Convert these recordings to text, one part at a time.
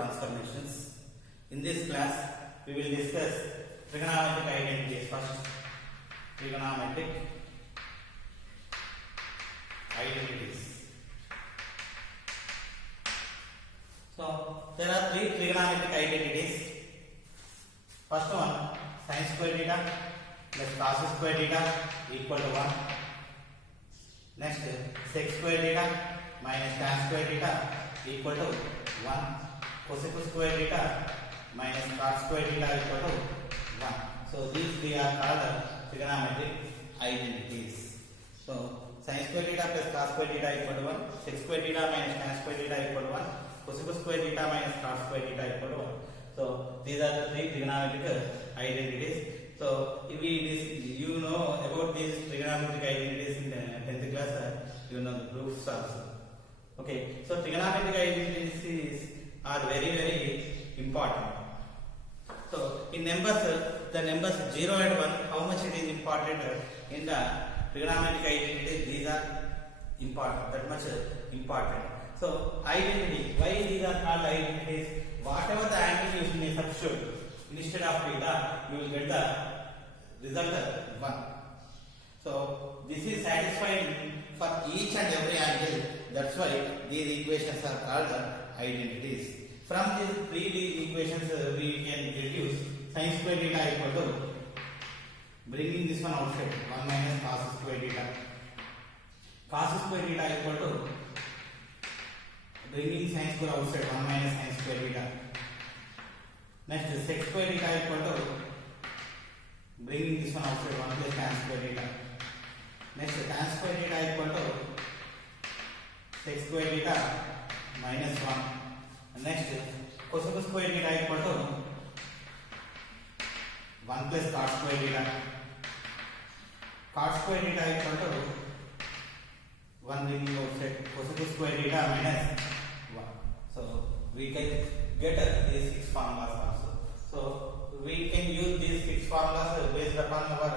transformations. In this class, we will discuss trigonometric identities first. Trigonometric identities. So, there are three trigonometric identities. First one, sin square theta plus cos square theta equal to 1. Next, sec square theta minus tan square theta equal to 1. Cosec square theta minus cot square theta equal to 1. So these three are called trigonometric identities. So sin square theta plus cos square theta equal to 1. Sec square theta minus tan square theta equal to 1. Cosec square theta minus cot square theta equal to 1. So these are the three trigonometric identities. So if you know about these trigonometric identities in 10th class, you know the proofs also. Okay, so trigonometric identities are very important. So in numbers, the numbers 0 and 1, how much it is important in the trigonometric identities? These are important, that much important. So identity, why these are called identities? Whatever the angle you may substitute instead of theta, you will get the result 1. So this is satisfying for each and every angle. That's why these equations are called identities. From these three equations, we can reduce sin square theta equal to, bringing this one outside, 1 minus cos square theta. Cos square theta equal to, bringing sin square outside, 1 minus sin square theta. Next, sec square theta equal to, bringing this one outside, 1 plus tan square theta. Next, tan square theta equal to sec square theta minus 1. Next, cosec square theta equal to 1 plus cot square theta. Cot square theta equal to 1 bringing outside, cosec square theta minus 1. So we can get these 6 formulas also. So we can use these 6 formulas based upon our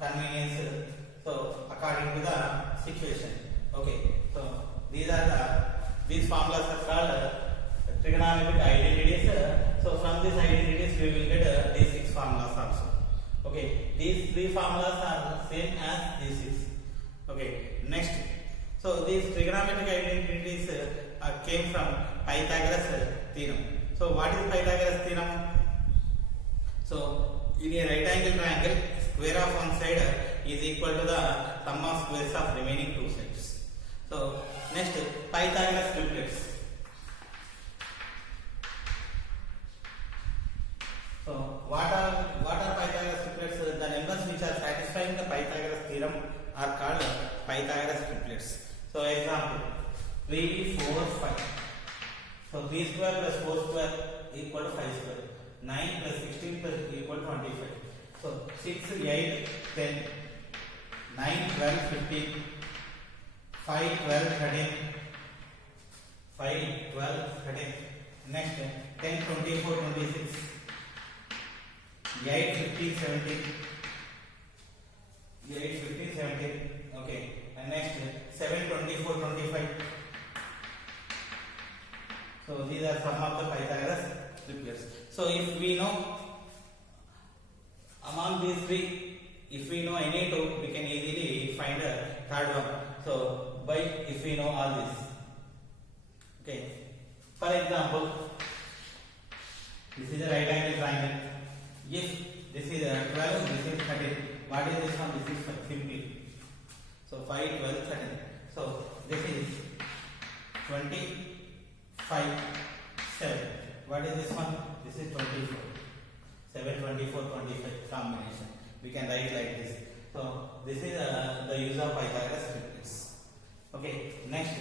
convenience. So according to the situation. Okay. So these formulas are called trigonometric identities. So from these identities we will get these 6 formulas also. Okay. These 3 formulas are same as these 6. Okay. Next. So these trigonometric identities came from Pythagoras theorem. So what is Pythagoras theorem? So in a right angle triangle, square of one side is equal to the sum of squares of remaining 2 sides. So next, Pythagoras triplets. So what are Pythagoras triplets? The numbers which are satisfying the Pythagoras theorem are called Pythagoras triplets. So example, 3, 4, 5. So 3 square plus 4 square equal to 5 square. 9 plus 16 plus equal to 25. So 6, 8, 10, 9, 12, 15, 5, 12, 13, 5, 12, 13. Next, 10, 24, 26, 8, 15, 17, 8, 15, 17. Okay. And next, 7, 24, 25. So these are some of the Pythagoras triplets. So if we know among these 3, if we know any 2, we can easily find a third one. So by if we know all this. Okay. For example, this is a right angle triangle. If this is a 12, this is 13. What is this one? This is simply. So 5, 12, 13. So this is 25, 7. What is this one? This is 24. 7, 24, 25 combination. We can write like this. So this is the use of Pythagoras triplets. Okay. Next.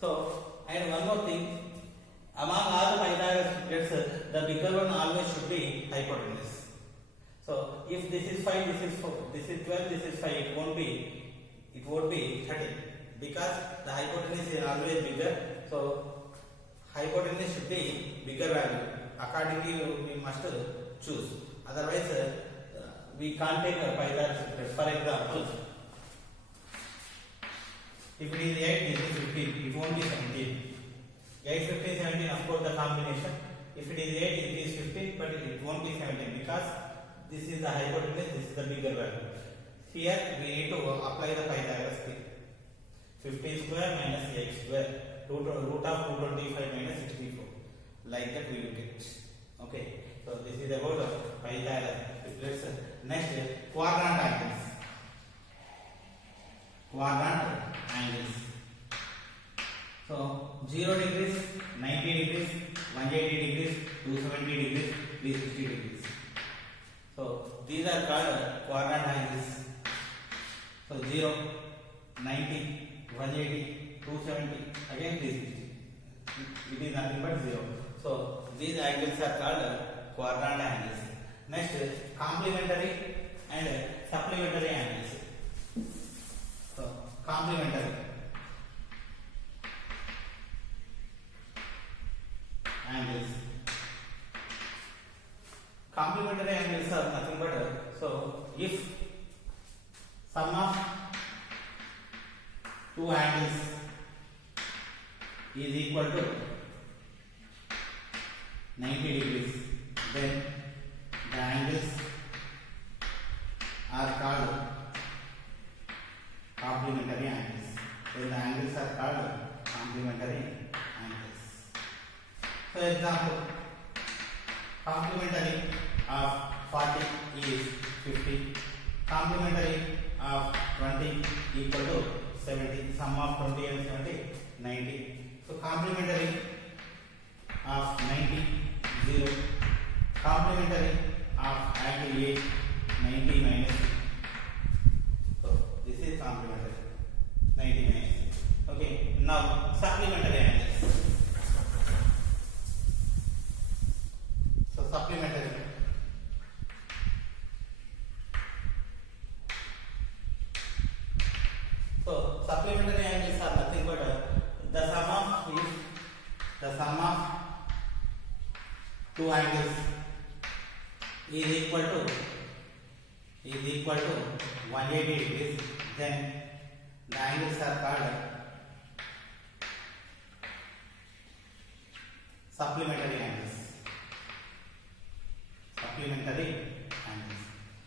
So and one more thing. Among all the Pythagoras triplets, the bigger one always should be hypotenuse. So if this is 5, this is 4, this is 12, this is 5, it won't be 13 because the hypotenuse is always bigger. So hypotenuse should be bigger value. Accordingly, we must choose. Otherwise, we can't take a Pythagoras triplet. For example, if it is 8, this is 15. It won't be 17. 8, 15, 17, of course the combination. If it is 8, it is 15, but it won't be 17 because this is the hypotenuse, this is the bigger value. Here we need to apply the Pythagoras theorem. 15 square minus 8 square, root of 225 minus 64. Like that we will get. Okay, so this is about Pythagoras. Next, quadrant angles. So 0 degrees, 90 degrees, 180 degrees, 270 degrees, 360 degrees. So these are called quadrant angles. So 0, 90, 180, 270, again 360. It is nothing but 0. So these angles are called quadrant angles. Next, complementary and supplementary angles. So complementary angles. Complementary angles are nothing but, so if sum of two angles is equal to 90 degrees, then the angles are called complementary angles. Then the angles are called complementary angles. So example, complementary of 40 is 50. Complementary of 20 equal to 70. Sum of 20 and 70, 90. So complementary of 90, 0. Complementary of angle A, 90 minus 6. So this is complementary, 90 minus 6. Okay, now supplementary angles. So supplementary. So supplementary angles are nothing but the sum of two angles is equal to 180 degrees, then the angles are called supplementary angles.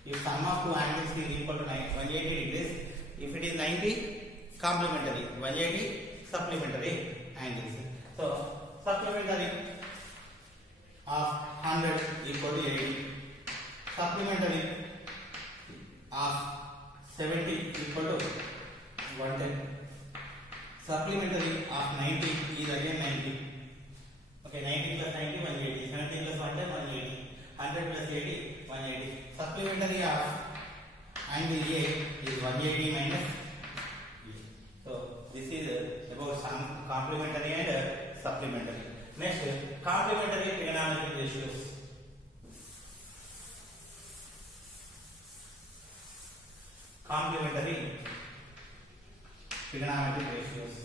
If sum of two angles is equal to 180 degrees, if it is 90, complementary, 180 supplementary angles. So supplementary of 100 equal to 80. Supplementary of 70 equal to 110. Supplementary of 90 is again 90. Okay, 90 plus 90, 180. 70 plus 110, 180. 100 plus 80, 180. Supplementary of angle A is 180 minus A. So this is about some complementary and supplementary. Next, complementary trigonometric ratios. Complementary trigonometric ratios.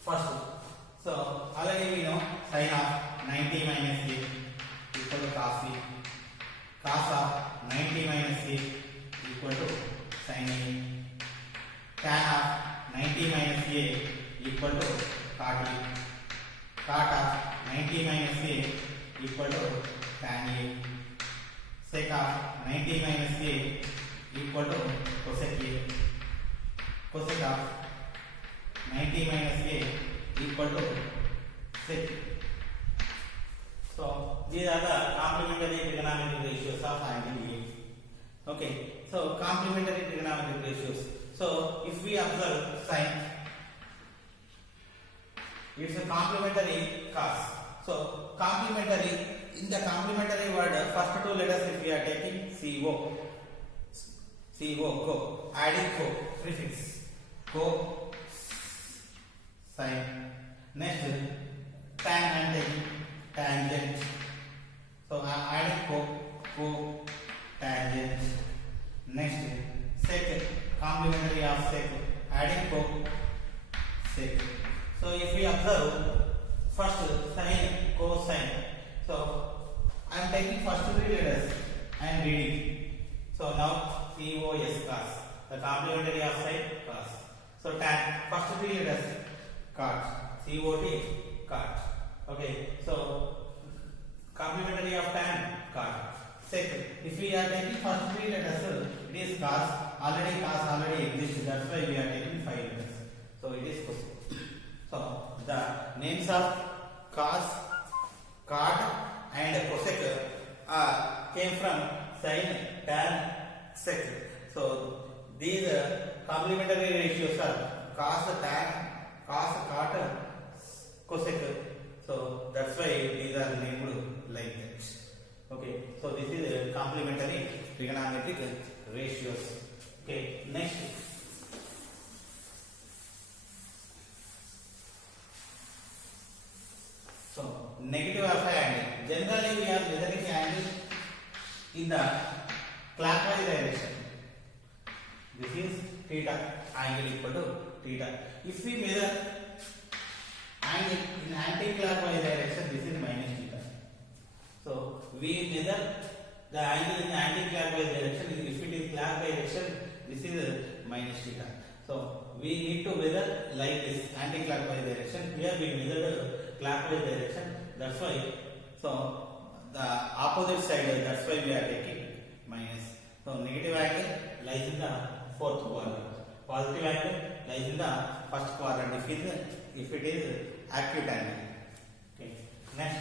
First, so already we know sin of 90 minus A equal to cos C. Cos of 90 minus A equal to sin A. Tan of 90 minus A equal to cot A. Cot of 90 minus A equal to tan A. Sec of 90 minus A equal to cosec A. Cosec of 90 minus A equal to sec. So these are the complementary trigonometric ratios of angle A. Okay, so complementary trigonometric ratios. So if we observe sin, it's a complementary cos. So complementary, in the complementary word, first two letters if we are taking CO, co, adding co, prefix, co, sin. Next, tan and taking tangent. So I am adding co, tangent. Next, sec, complementary of sec, adding sec. So if we observe first sin, cosine. So I am taking first three letters and reading. So now cos, cos. The complementary of sine cos. So tan first three letters cot, COT, cot. Okay, so complementary of tan cot. Second, if we are taking first three letters, it is cos. Already exists. That's why we are taking 5 letters. So it is cosec. So the names of cos, cot, and cosec came from sine, tan, sec. So these complementary ratios are cos, tan, cos, cot, cosec. So that's why these are named like that. Okay, so this is complementary trigonometric ratios. Okay, next. So negative of angle. Generally we are measuring angle in the clockwise direction. This is theta, angle equal to theta. If we measure angle in anti-clockwise direction, this is minus theta. So we measure the angle in the anti-clockwise direction. If it is clockwise direction, this is minus theta. So we need to measure like this, anti-clockwise direction. Here we measured clockwise direction. That's why. So the opposite side. That's why we are taking minus. So negative angle lies in the fourth quadrant. Positive angle lies in the first quadrant. If it is acute angle. Okay. Next.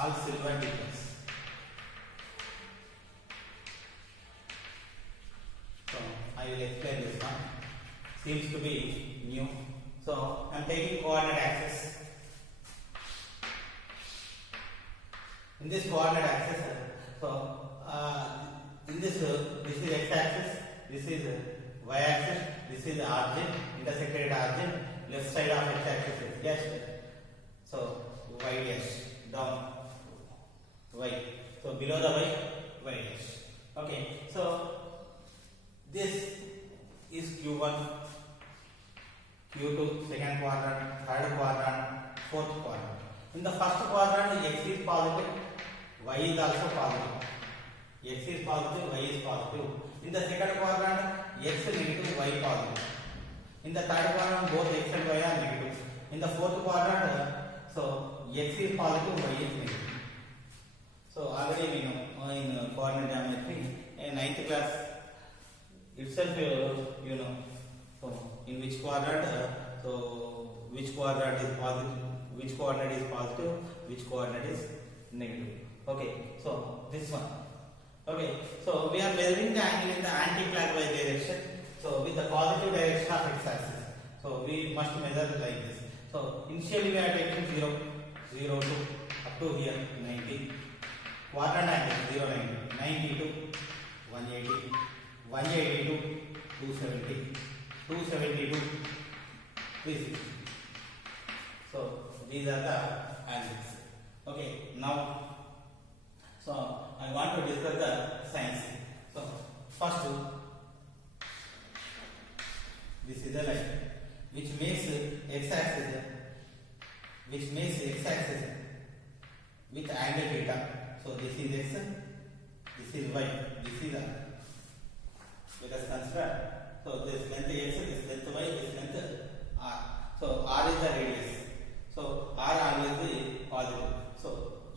All silver details. So I will explain this one. Seems to be new. So I am taking coordinate axis. In this coordinate axis, so in this is x axis, this is y axis, this is origin, intersected origin, left side of x axis is dash. So y dash down. Y. So below the y dash. Okay. So this is Q1, Q2, second quadrant, third quadrant, fourth quadrant. In the first quadrant, x is positive, y is also positive. X is positive, y is positive. In the second quadrant, x negative, y positive. In the third quadrant, both x and y are negative. In the fourth quadrant, so x is positive, y is negative. So already we know in coordinate geometry in 9th class itself you know. So in which quadrant which coordinate is positive, which coordinate is negative. Okay, so this one. Okay, so we are measuring the angle in the anti-clockwise direction. So with the positive direction of x-axis. So we must measure like this. So initially we are taking 0 to up to here 90. Quadrant angle 0 90 to 180, 180 to 270, 270 to 360. So these are the angles. Okay, now so I want to discuss the sines. So first, this is the line which makes x-axis with angle theta. So this is x, this is y, this is r. Let us consider. So this length x, this length y, this length r. So r is the radius. So r always be positive. So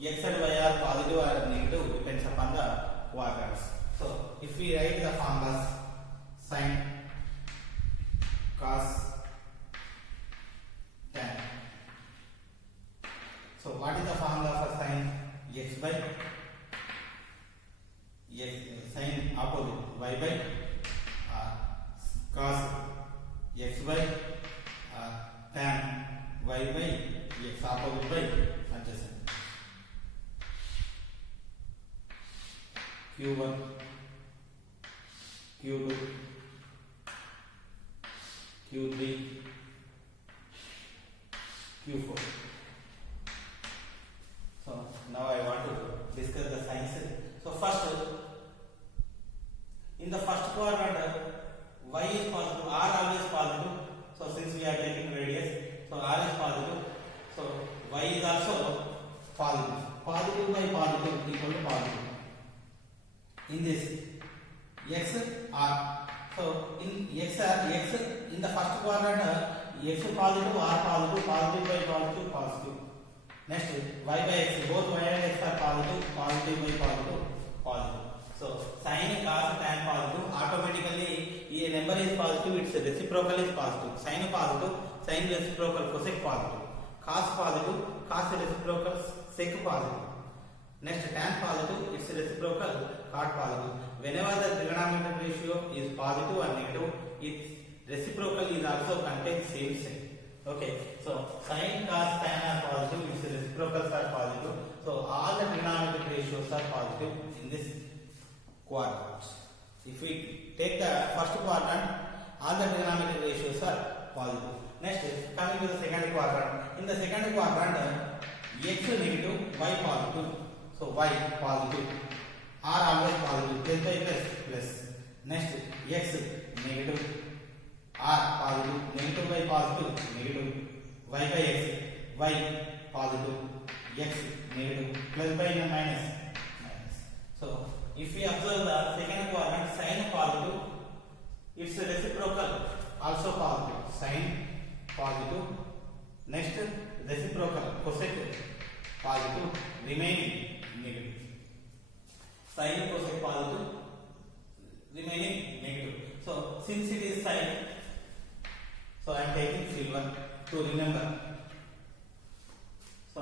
x and y are positive or negative depends upon the quadrants. So if we write the formulas sine, cos, tan. So what is the formula for sine? X by x, sine opposite y by r, cos x by r, tan y by x opposite by adjacent. Q1, Q2, Q3, Q4. So now I want to discuss the sines. So first, in the first quadrant, y is positive, r always positive, y is also positive. Positive by positive equal to positive. In this x r, so in x in the first quadrant x positive, r positive, positive by positive, positive. Next y by x, both y and x are positive, positive by positive, positive. So sin, cos, tan positive, automatically a number is positive, its reciprocal is positive. Sin positive, sin reciprocal cosec positive. Cos positive, cos reciprocal sec positive. Next tan positive, its reciprocal cot positive. Whenever the trigonometric ratio is positive or negative, its reciprocal is also contains same sign. Okay, so sin, cos, tan are positive, its reciprocals are positive. So all the trigonometric ratios are positive in this quadrant. If we take the first quadrant, all the trigonometric ratios are positive. Next, coming to the second quadrant. In the second quadrant, x negative, y positive. So y positive, r always positive, plus by plus. Next, x negative, r positive, negative by positive, negative. Y by x, y positive, x negative, plus by minus, minus. So if we observe the second quadrant, sin positive, its reciprocal also positive, sin positive. Next, reciprocal cosec positive, remaining negative. Sin cosec positive, remaining negative. So since it is sin, so I am taking silver to remember. So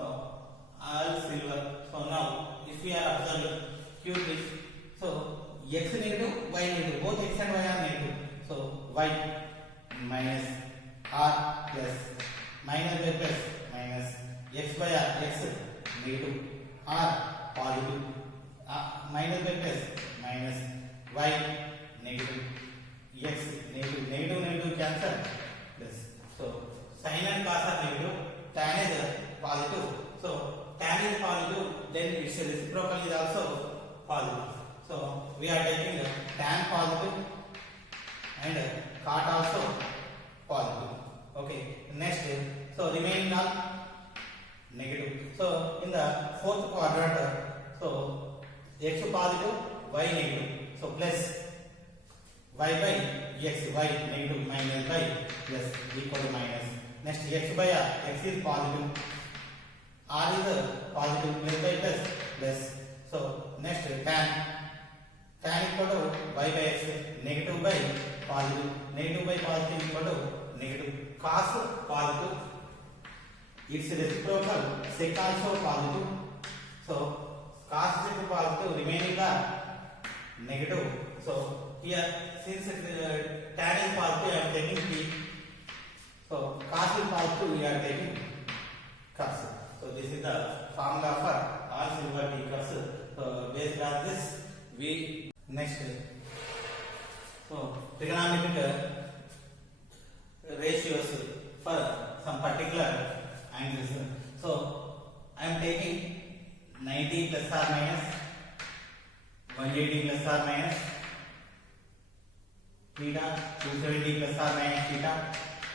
all silver. So now if we are observing cubic, so x negative, y negative, both x and y are negative. So y minus r plus minus by plus minus x by r, x negative, r positive, minus by plus minus y negative, x negative, negative negative cancel plus. So sin and cos are negative, tan is positive. So tan is positive, then its reciprocal is also positive. So we are taking tan positive and cot also positive. Okay, next, so remaining all negative. So in the fourth quadrant, so x positive, y negative. So plus y by x, y negative minus by plus equal to minus. Next, x by r, x is positive, r is positive, plus by plus plus. So next, tan equal to y by x, negative by positive, negative by positive equal to negative. Cos positive, its reciprocal sec also positive. So cos sec positive, remaining are negative. So here since tan is positive, I am taking p. So cos is positive, we are taking cos. So this is the formula for all silver t curves. So based on this, we next, so trigonometric ratios for some particular angles. So I am taking 90 plus or minus, 180 plus or minus theta, 270 plus or minus theta,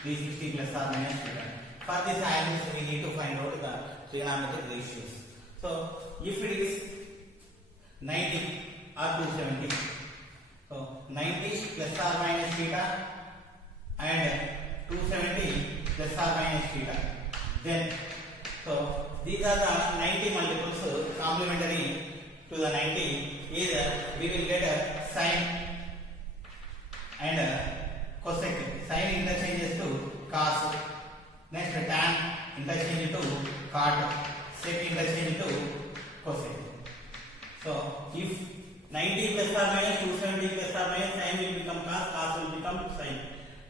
360 plus or minus theta. For these angles, we need to find out the trigonometric ratios. So if it is 90 or 270, so 90 plus or minus theta and 270 plus or minus theta. Then, so these are the 90 multiples complementary to the 90. Either we will get a sin and cosec. Sin interchanges to cos. Next, tan interchange to cot. Sec interchange to cosec. So if 90 plus or minus 270 plus or minus, sin will become cos, cos will become sin.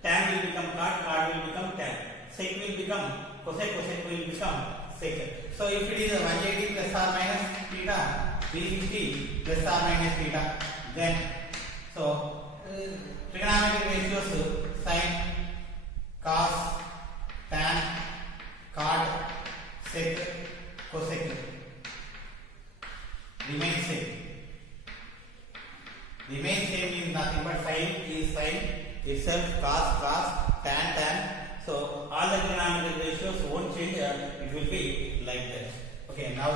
Tan will become cot, cot will become tan. Sec will become cosec, cosec will become sec. So if it is 180 plus or minus theta, 360 plus or minus theta, then so trigonometric ratios sin, cos, tan, cot, sec, cosec remain same. Remain same means nothing but sin is sin itself, cos, cos, tan, tan. So all the trigonometric ratios won't change, it will be like Okay, now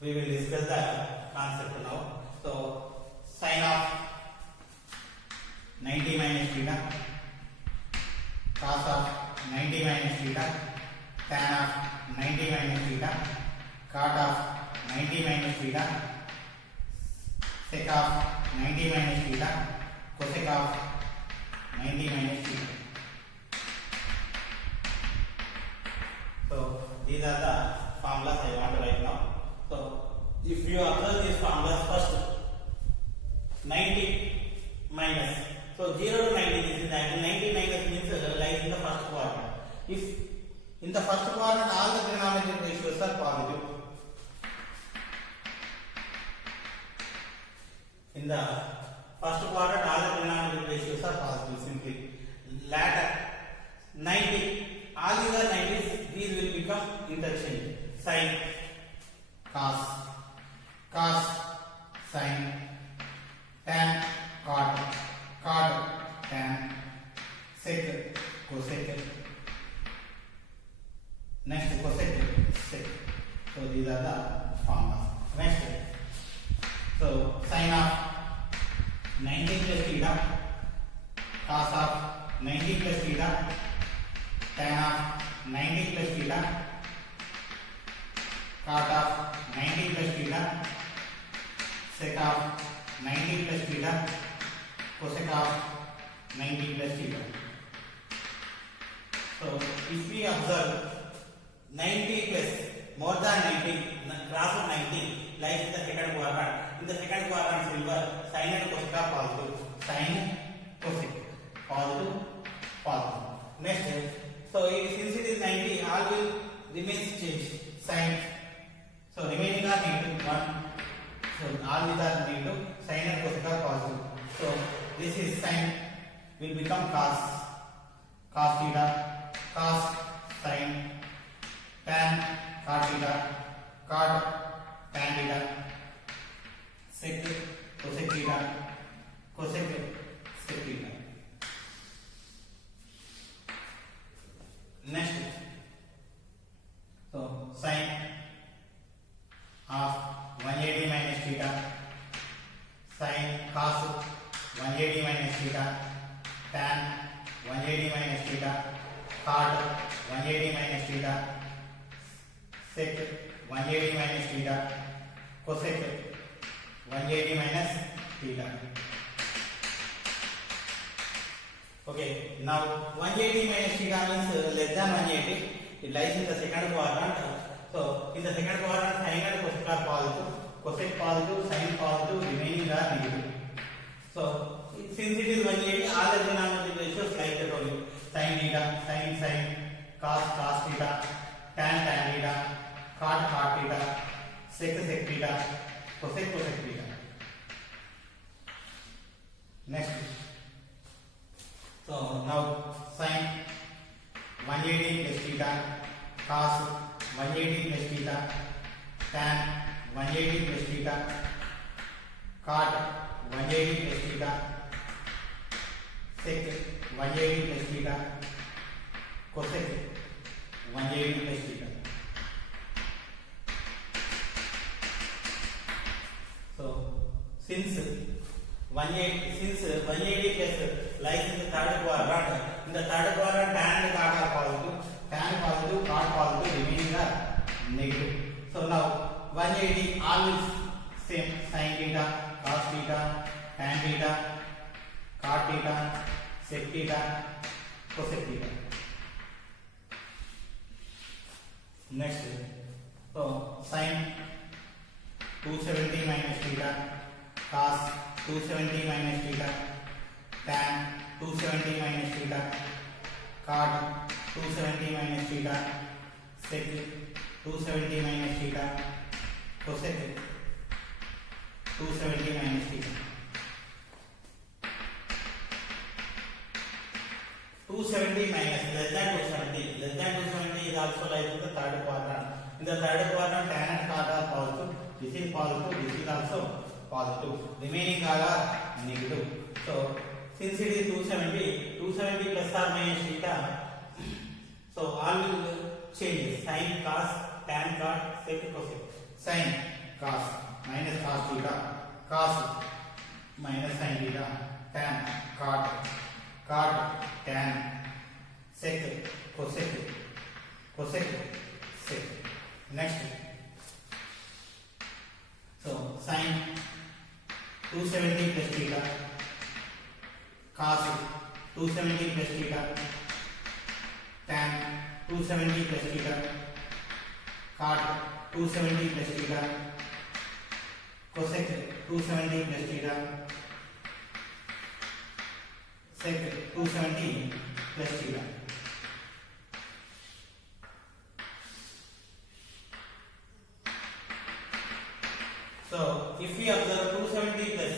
we will discuss the concept now. So sin of 90 minus theta, cos of 90 minus theta, tan of 90 minus theta, cot of 90 minus theta, sec of 90 minus theta, cosec of 90 minus theta. So these are the formulas I want to write now. So if you observe these formulas, first 90 minus, so 0 to 90 this is that 90 minus means lies in the first quadrant. If in the first quadrant all the trigonometric ratios are positive, in the first quadrant all the trigonometric ratios are positive, simply later 90 all these are 90s, these will become interchange. Sin, cos, cos, sin, tan, cot, cot, tan, sec, cosec, next cosec, sec. So these are the formulas. Next, so sin of 90 plus theta, cos of 90 plus theta, tan of 90 plus theta, cot of 90 plus theta, sec of 90 plus theta, cosec of 90 plus theta. So if we observe 90 plus more than 90, cross of 90 lies in the second quadrant. In the second quadrant silver, sin and cosec are positive. Sin, cosec, positive, positive. Next, so since it is 90, all will remains changed. Sin, so remaining are negative 1. So all these are negative. Sin and cosec are positive. So this is sin will become cos, cos theta, cos sin, tan cot theta, cot tan theta, sec cosec theta, cosec sec theta. Next, so sin of 180 minus theta, sin cos 180 minus theta, tan 180 minus theta, cot 180 minus theta, sec 180 minus theta, cosec 180 minus theta. Okay, now 180 minus theta means less than 180. It lies in the second quadrant. So in the second quadrant, sin and cosec are positive, cosec positive, sin positive, remaining are negative. So since it is 180, all the trigonometric ratios like that only. Sin theta, sin sin, cos cos theta, tan tan theta, cot cot theta, sec sec theta, cosec cosec theta. Next, so now sin 180 plus theta, cos 180 plus theta, tan 180 plus theta, cot 180 plus theta, sec 180 plus theta, cosec 180 plus theta. So since 180 plus lies in the third quadrant, in the third quadrant tan and cot are positive, cot positive, remaining are negative. So now 180 all is same, sin theta, cos theta, tan theta, cot theta, sec theta, cosec theta. Next, so sin 270 minus theta, cos 270 minus theta, tan 270 minus theta, cot 270 minus theta, sec 270 minus theta, cosec 270 minus theta. 270 minus less than 270 is also lies in the third quadrant. In the third quadrant, tan and cot are positive. This is positive. This is also positive. Remaining all are negative. So since it is 270 plus or minus theta, so So all will change. Sin, cos, tan, cot, sec, cosec. Sin, cos minus cos theta, cos minus sin theta, tan, cot, cot, tan, sec, cosec, cosec, sec. Next. So sin 270 plus theta, cos 270 plus theta, tan 270 plus theta, cot 270 plus theta, cosec 270 plus theta, sec 270 plus theta. So if we observe 270 plus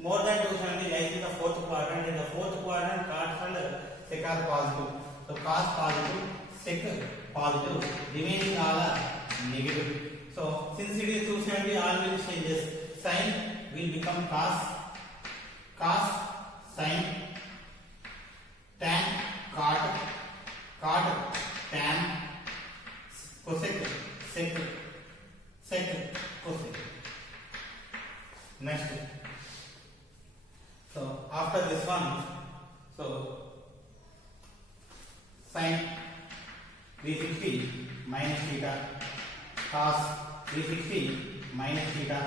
more than 270 lies in the fourth quadrant. In the fourth quadrant, cos and sec are positive. So cos positive, sec positive, remaining all are negative. So since it is 270, all will changes. Sin will become cos, cos, sin, tan, cot, cot, tan, cosec, sec, sec, cosec. Next. So after this one, so sin 360 minus theta, cos 360 minus theta,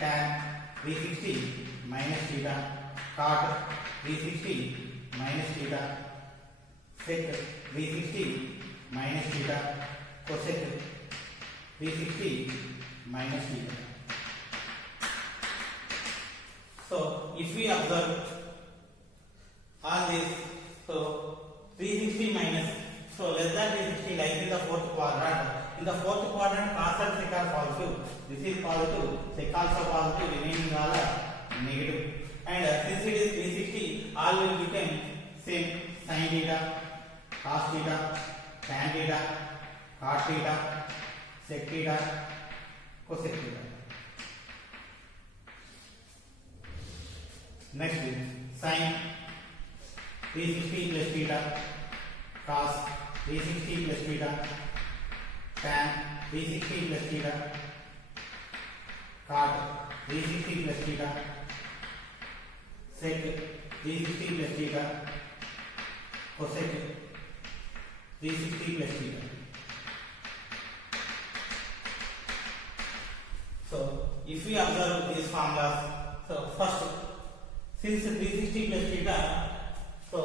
tan 360 minus theta, cot 360 minus theta, sec 360 minus theta, cosec 360 minus theta. So if we observe all this, so 360 minus, so less than 360 lies in the fourth quadrant. In the fourth quadrant, cos and sec are positive. This is positive, sec also positive, remaining all are negative. And since it is 360, all will become same. Sin theta, cos theta, tan theta, cot theta, sec theta, cosec theta. Next is sin 360 plus theta, cos 360 plus theta, tan 360 plus theta, cot 360 plus theta, sec 360 plus theta, cosec 360 plus theta. So if we observe these formulas, so first, since 360 plus theta, so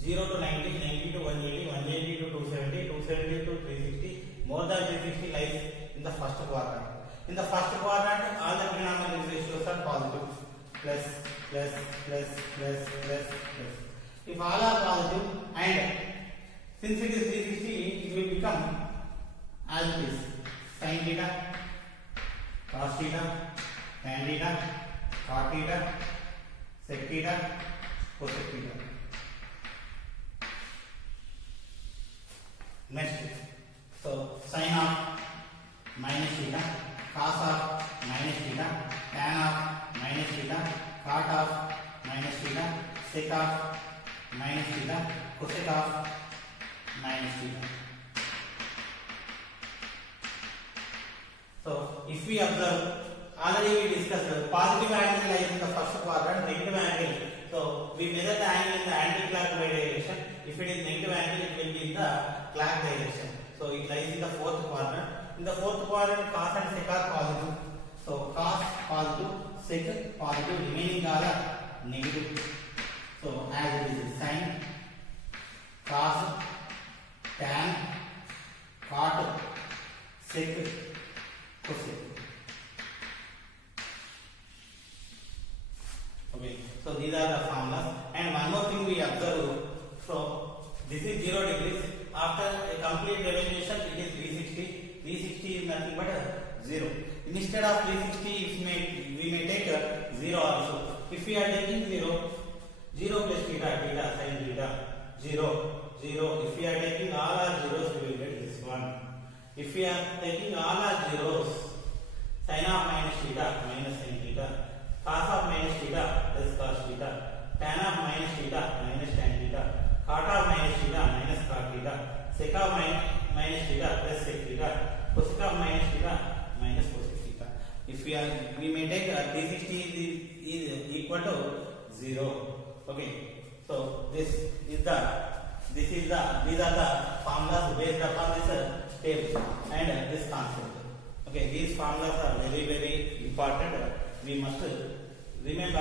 0 to 90, 90 to 180, 180 to 270, 270 to 360, more than 360 lies in the first quadrant. In the first quadrant, all the trigonometric ratios are positive. Plus, plus, plus, plus, plus, plus. If all are positive, and since it is 360, it will become as it is. Sin theta, cos theta, tan theta, cot theta, sec theta, cosec theta. Next, so sin of minus theta, cos of minus theta, tan of minus theta, cot of minus theta, sec of minus theta, cosec of minus theta. So if we observe, already we discussed positive angle lies in the first quadrant, negative angle. So we measure the angle in the anti-clockwise direction. If it is negative angle, it will be in the clock direction. So it lies in the fourth quadrant. In the fourth quadrant, cos and sec are positive. So cos positive, sec positive, remaining all are negative. So as it is sin, cos, tan, cot, sec, cosec. Okay, so these are the formulas. And one more thing we observe. So this is 0 degrees. After a complete revolution, it is 360. 360 is nothing but 0. Instead of 360, we may take 0 also. If we are taking 0, 0 plus theta, theta, sin theta, 0, 0. If we are taking all our zeros, we will get this one. If we are taking all our zeros, sin of minus theta, minus sin theta, cos of minus theta, plus cos theta, tan of minus theta, minus tan theta, cot of minus theta, minus cot theta, sec of minus theta plus sec theta, cosec of minus theta minus cosec theta. If we may take 360 is equal to 0. Okay, so these are the formulas based upon this table and this concept. Okay, these formulas are very important. We must remember.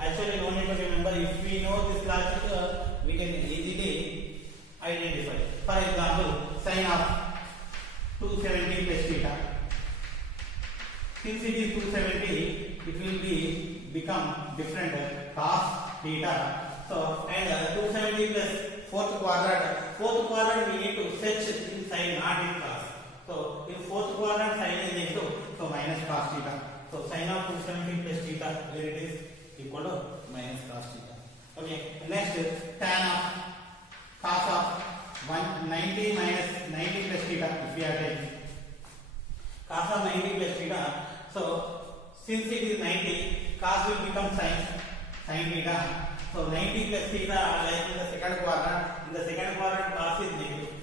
Actually no need to remember. If we know this logic, we can easily identify. For example, sin of 270 plus theta. Since it is 270, it will become different cos theta. So and 270 plus fourth quadrant we need to search in sin, not in cos. So in fourth quadrant sin is negative, so minus cos theta. So sin of 270 plus theta, where it is equal to minus cos theta. Okay, next tan of cos of 190 minus 90 plus theta. If we are taking cos of 90 plus theta, so since it is 90, cos will become sin theta. So 90 plus theta, like in the second quadrant. In the second quadrant, cos is negative.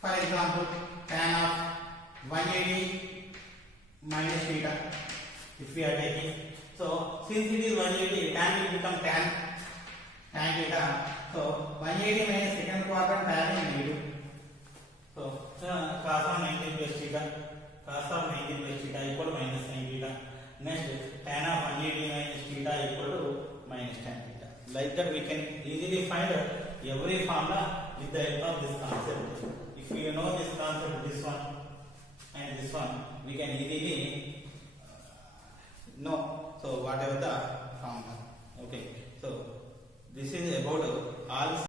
For example, tan of 180 minus theta. If we are taking, so since it is 180, tan will become tan theta. So 180 minus second quadrant, tan is negative. So cos of 90 plus theta, equal to minus sin theta. Next, tan of 180 minus theta equal to minus tan theta. Like that, we can easily find every formula with the help of this concept. If you know this concept, this one and this one, we can easily know. So whatever the formula. Okay. So this is about all.